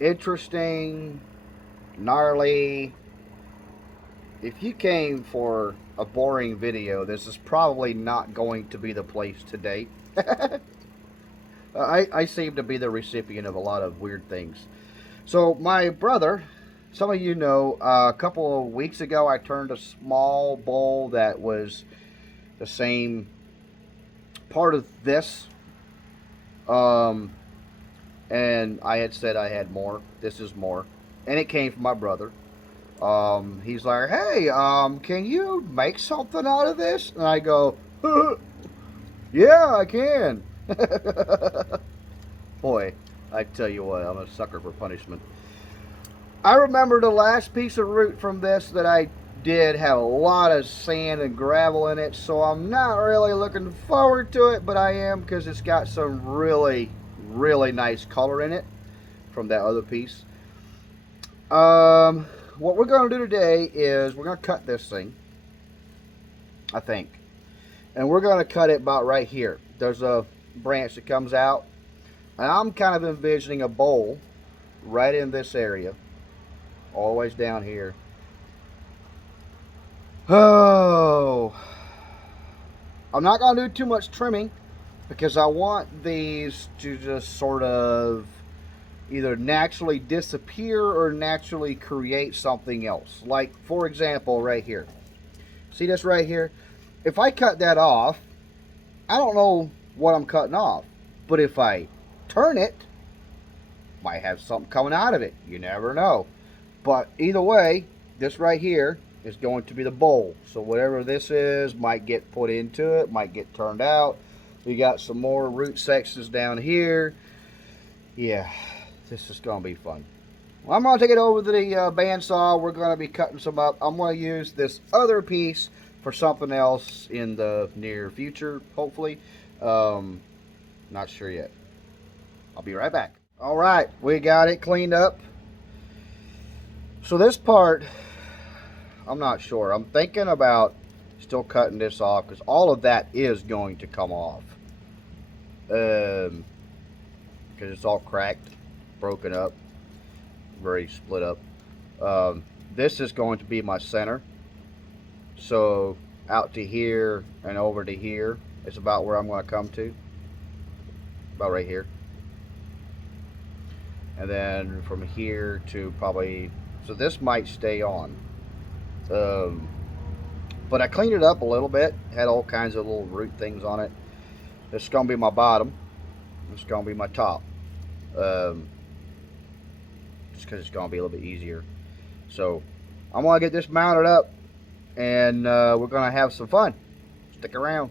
interesting, gnarly. If you came for a boring video, this is probably not going to be the place today. I seem to be the recipient of a lot of weird things. So my brother, some of you know, a couple of weeks ago I turned a small bowl that was the same part of this, um, and I had said I had more. This is more, and it came from my brother. He's like, "Hey, can you make something out of this?" And I go, "Yeah, I can." Boy, I tell you what, I'm a sucker for punishment. I remember the last piece of root from this that I did have a lot of sand and gravel in it, so I'm not really looking forward to it, but I am because it's got some really, really nice color in it from that other piece. What we're going to do today is we're going to cut this thing, I think, and we're going to cut it about right here. There's a branch that comes out, and I'm kind of envisioning a bowl right in this area, always down here. Oh, I'm not going to do too much trimming because I want these to just sort of either naturally disappear or naturally create something else. Like, for example, right here. See this right here? If I cut that off, I don't know what I'm cutting off. But if I turn it, might have something coming out of it. You never know. But either way, this right here is going to be the bowl. So whatever this is might get put into it, might get turned out. We got some more root sections down here. Yeah, this is going to be fun. Well, I'm going to take it over to the bandsaw. We're going to be cutting some up. I'm going to use this other piece for something else in the near future, hopefully. Not sure yet. I'll be right back. All right, we got it cleaned up. So this part, I'm not sure. I'm thinking about still cutting this off because all of that is going to come off. Because it's all cracked, broken up, very split up. This is going to be my center. So out to here and over to here is about where I'm going to come to. About right here. And then from here to probably, so this might stay on. But I cleaned it up a little bit. Had all kinds of little root things on it. This is going to be my bottom. This is going to be my top. Just because it's going to be a little bit easier. So I'm going to get this mounted up, and we're going to have some fun. Stick around.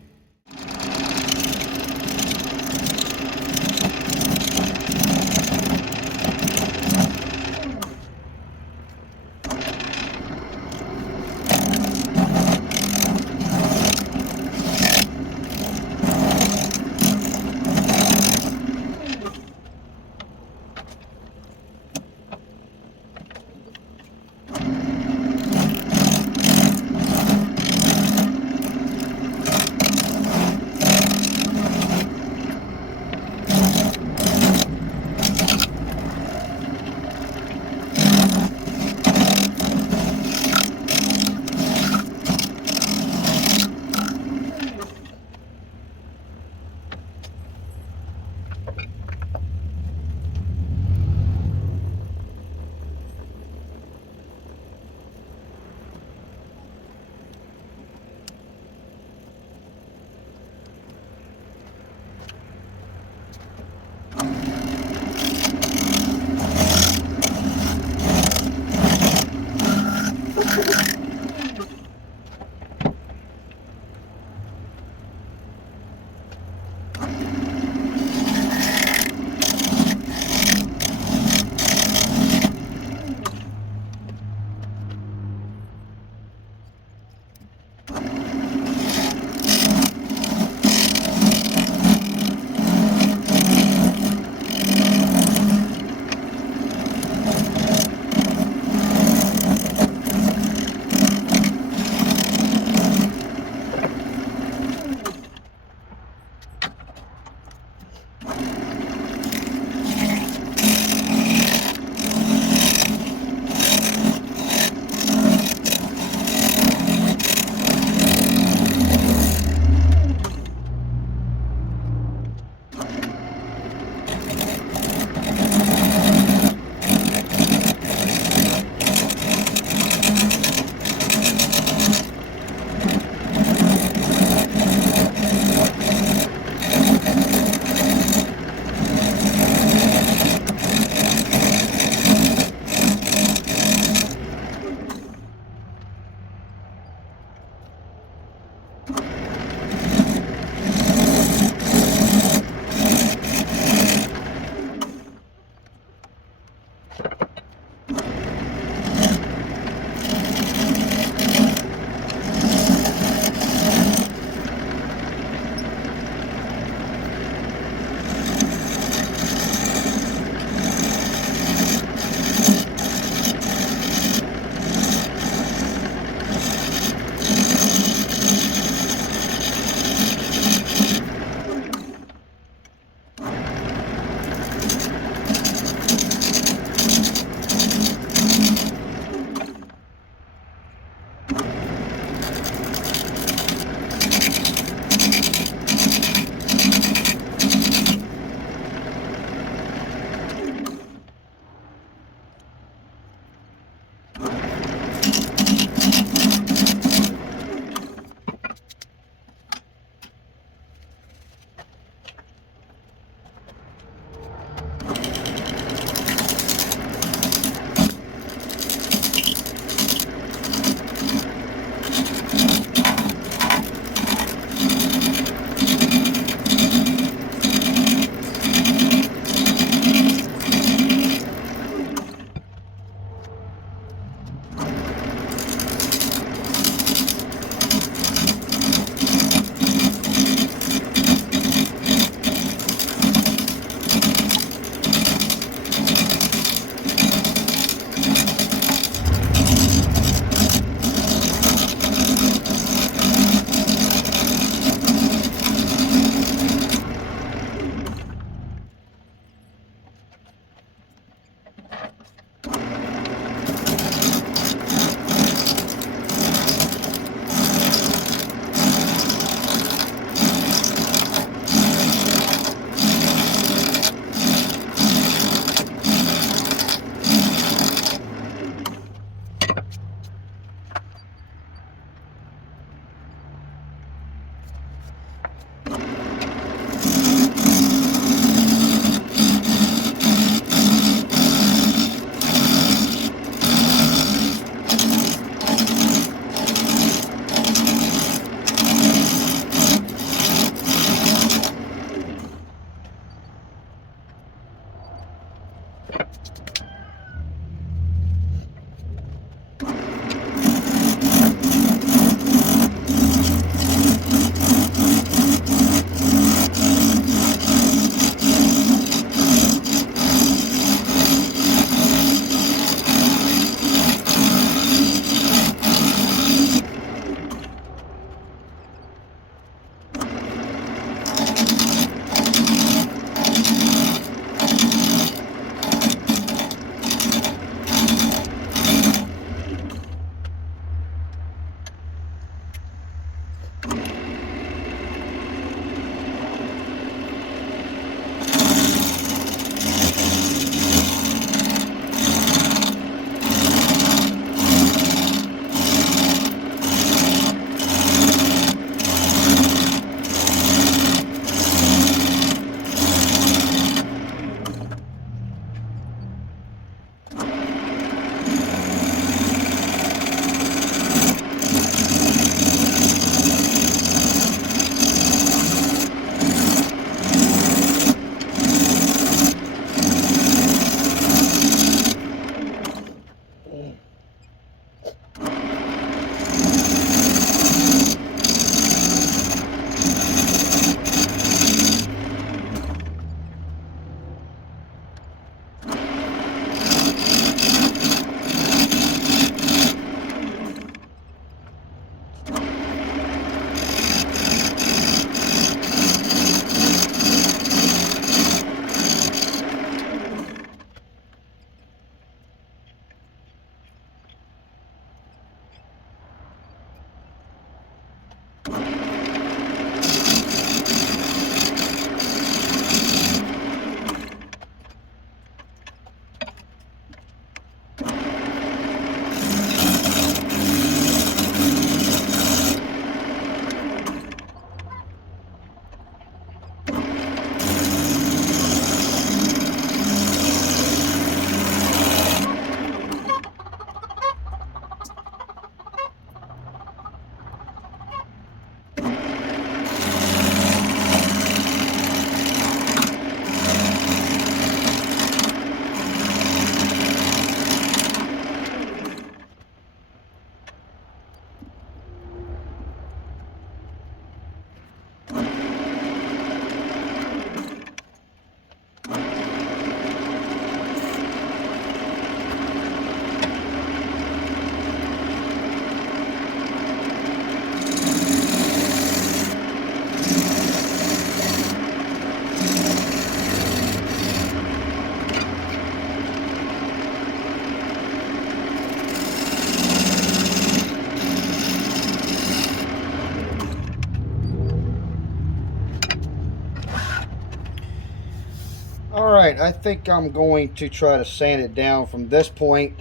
Alright, I think I'm going to try to sand it down from this point.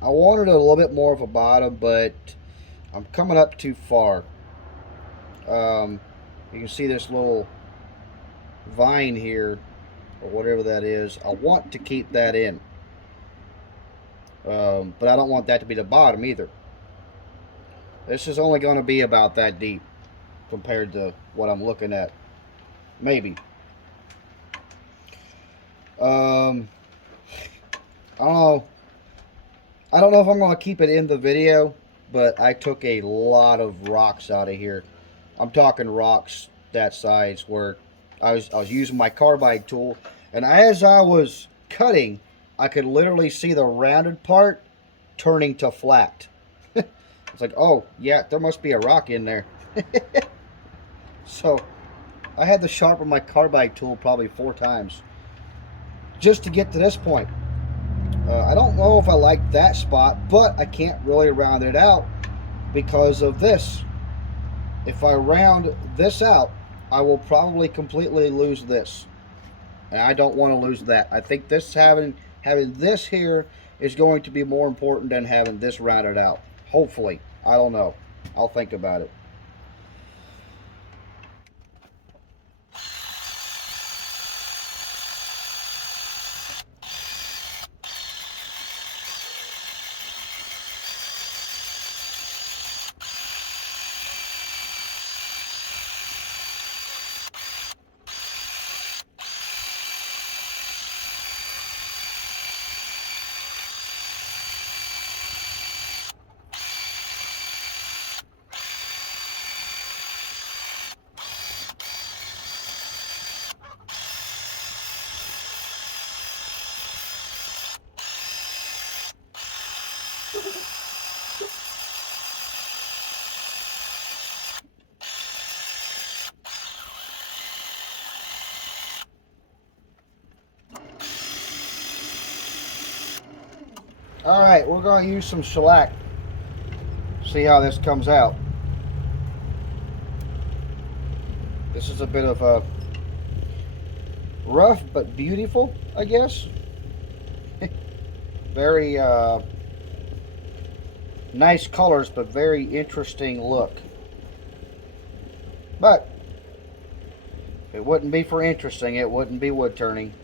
I wanted a little bit more of a bottom, but I'm coming up too far. You can see this little vine here, or whatever that is. I want to keep that in. But I don't want that to be the bottom either. This is only going to be about that deep compared to what I'm looking at. Maybe. I don't know. I don't know if I'm going to keep it in the video, but I took a lot of rocks out of here. I'm talking rocks that size where I was using my carbide tool, and as I was cutting, I could literally see the rounded part turning to flat. It's like, oh, yeah, there must be a rock in there. So I had to sharpen my carbide tool probably 4 times just to get to this point. I don't know if I like that spot, but I can't really round it out because of this. If I round this out, I will probably completely lose this. And I don't want to lose that. I think this having this here is going to be more important than having this rounded out. Hopefully. I don't know. I'll think about it. All right, we're going to use some shellac. See how this comes out. This is a bit of a rough but beautiful, I guess. Very nice colors, but very interesting look. But if it wouldn't be for interesting, it wouldn't be wood turning.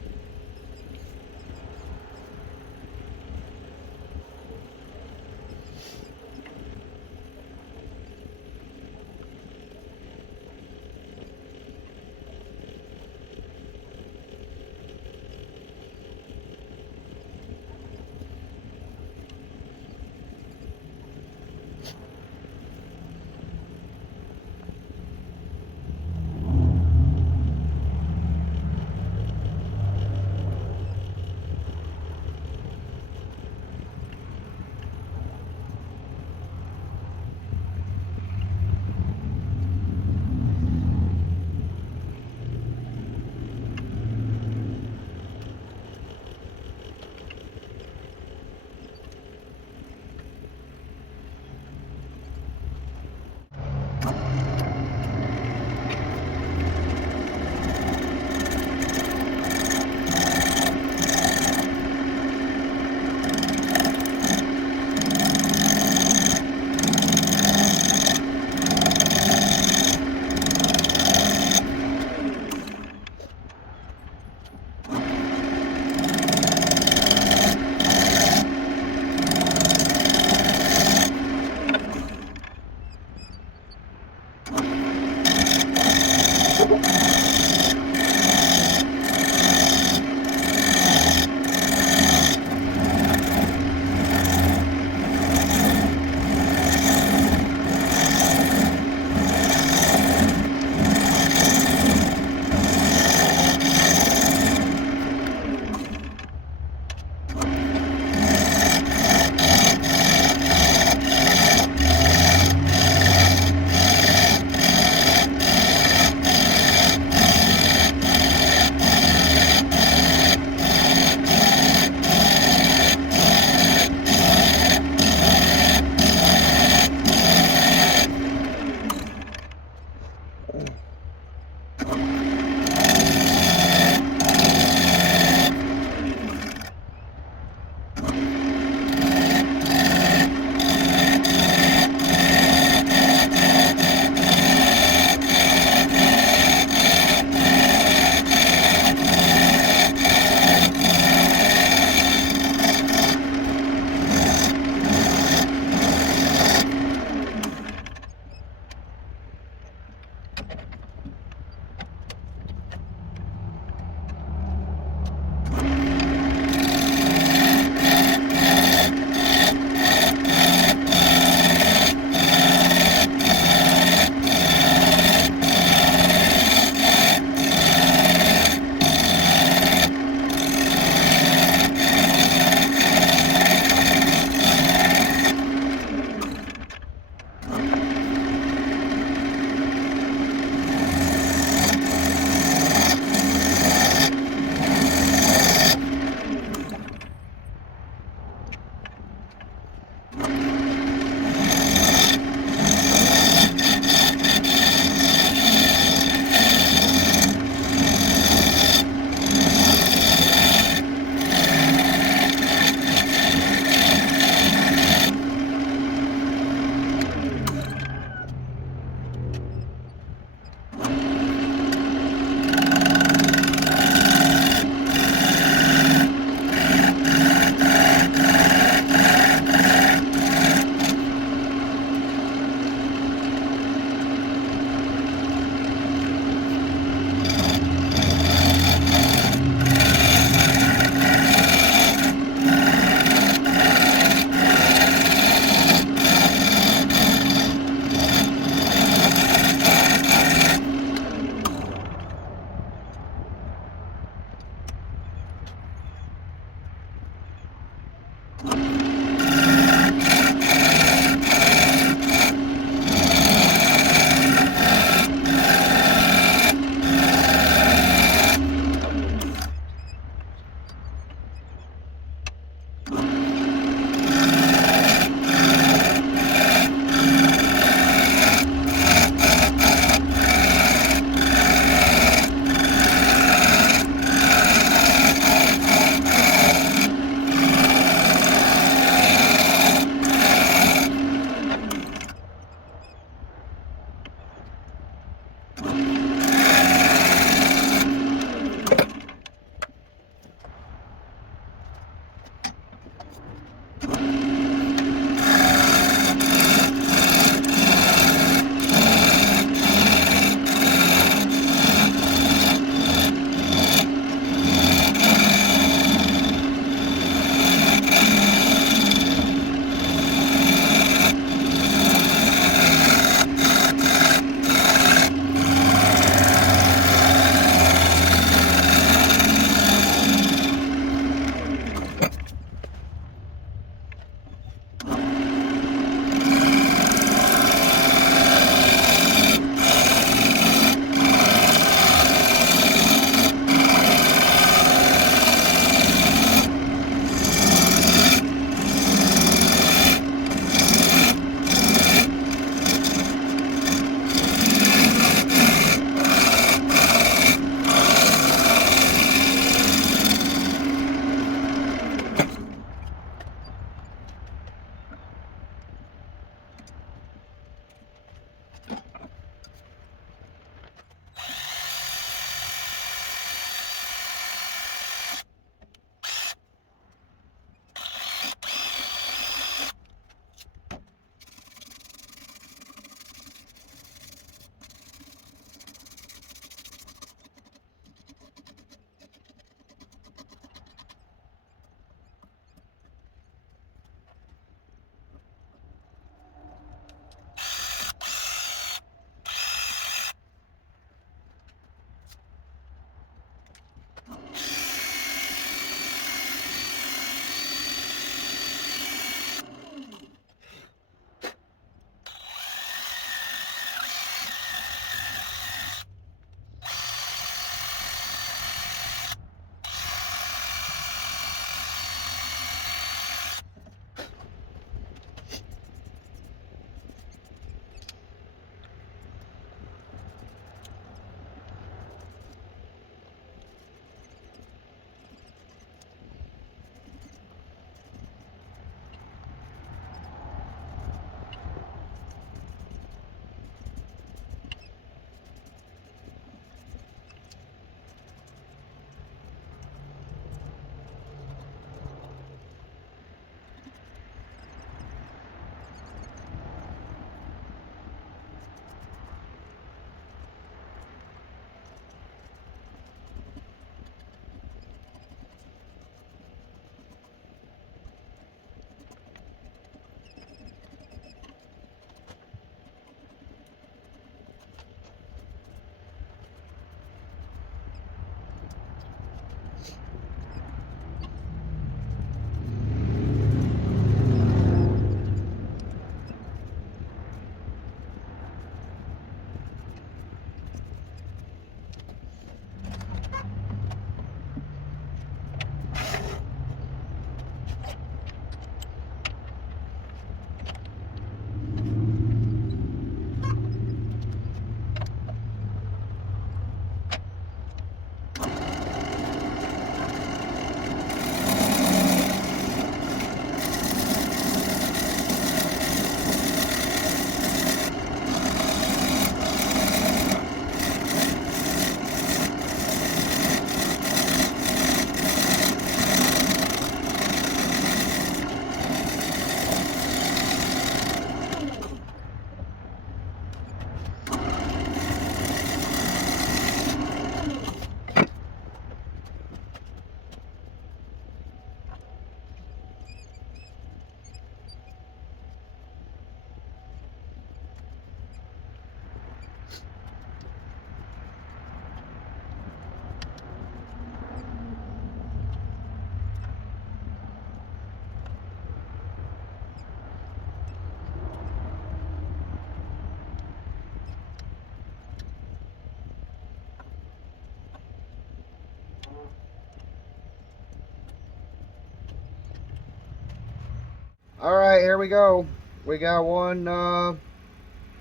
All right, here we go. We got one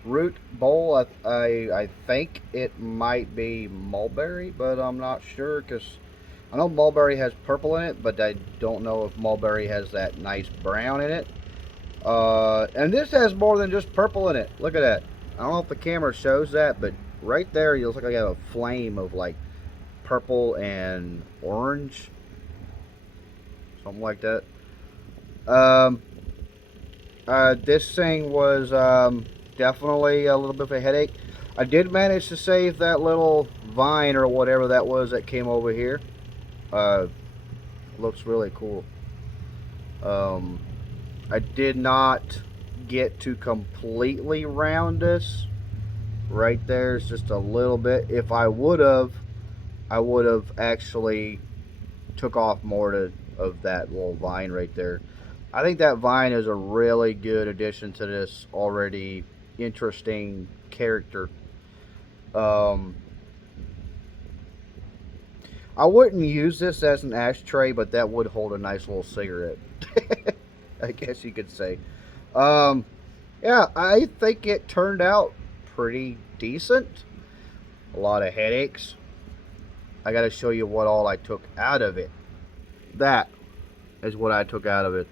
root bowl. I think it might be mulberry, but I'm not sure because I know mulberry has purple in it, but I don't know if mulberry has that nice brown in it. And this has more than just purple in it. Look at that. I don't know if the camera shows that, but right there, you look like I have a flame of like purple and orange, something like that. Um, this thing was definitely a little bit of a headache. I did manage to save that little vine or whatever that was that came over here. Uh, looks really cool. Um, I did not get to completely round this. Right there is just a little bit. If I would have, I would have actually took off more of that little vine right there. I think that vine is a really good addition to this already interesting character. Um, I wouldn't use this as an ashtray, but that would hold a nice little cigarette. I guess you could say. Um, yeah, I think it turned out pretty decent. A lot of headaches. I got to show you what all I took out of it. That is what I took out of it.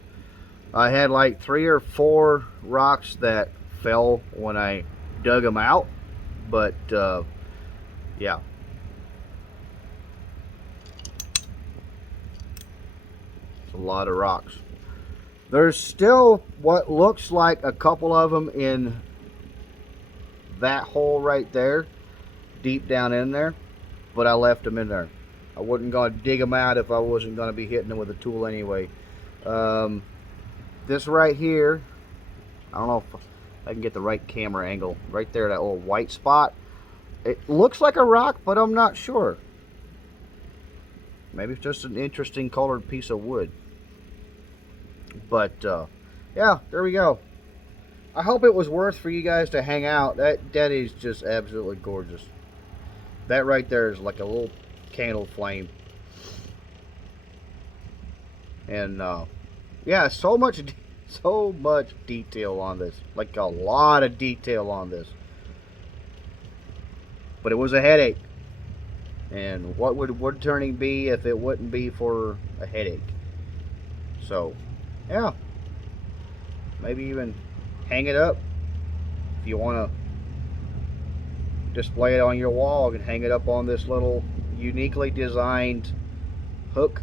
I had like 3 or 4 rocks that fell when I dug them out, but yeah. It's a lot of rocks. There's still what looks like a couple of them in that hole right there, deep down in there, but I left them in there. I wasn't going to dig them out if I wasn't going to be hitting them with a tool anyway. This right here, I don't know if I can get the right camera angle. Right there, that little white spot. It looks like a rock, but I'm not sure. Maybe it's just an interesting colored piece of wood. But yeah, there we go. I hope it was worth for you guys to hang out. That is just absolutely gorgeous. That right there is like a little candle flame. And yeah, so much detail on this. Like a lot of detail on this. But it was a headache. And what would wood turning be if it wouldn't be for a headache? So, yeah. Maybe even hang it up if you want to display it on your wall. You can hang it up on this little uniquely designed hook.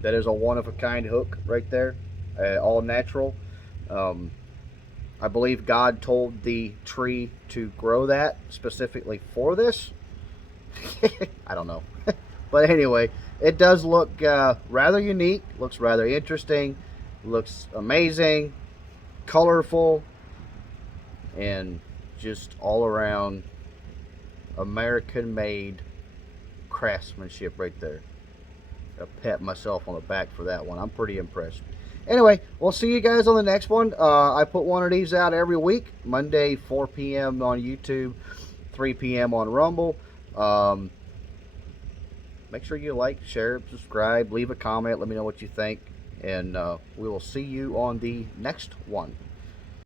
That is a one-of-a-kind hook right there, all natural. I believe God told the tree to grow that specifically for this. I don't know. But anyway, it does look rather unique, looks rather interesting, looks amazing, colorful, and just all around American-made craftsmanship right there. I pat myself on the back for that one. I'm pretty impressed. Anyway, we'll see you guys on the next one. I put one of these out every week. Monday, 4 p.m. on YouTube, 3 p.m. on Rumble. Make sure you like, share, subscribe, leave a comment. Let me know what you think. And we will see you on the next one.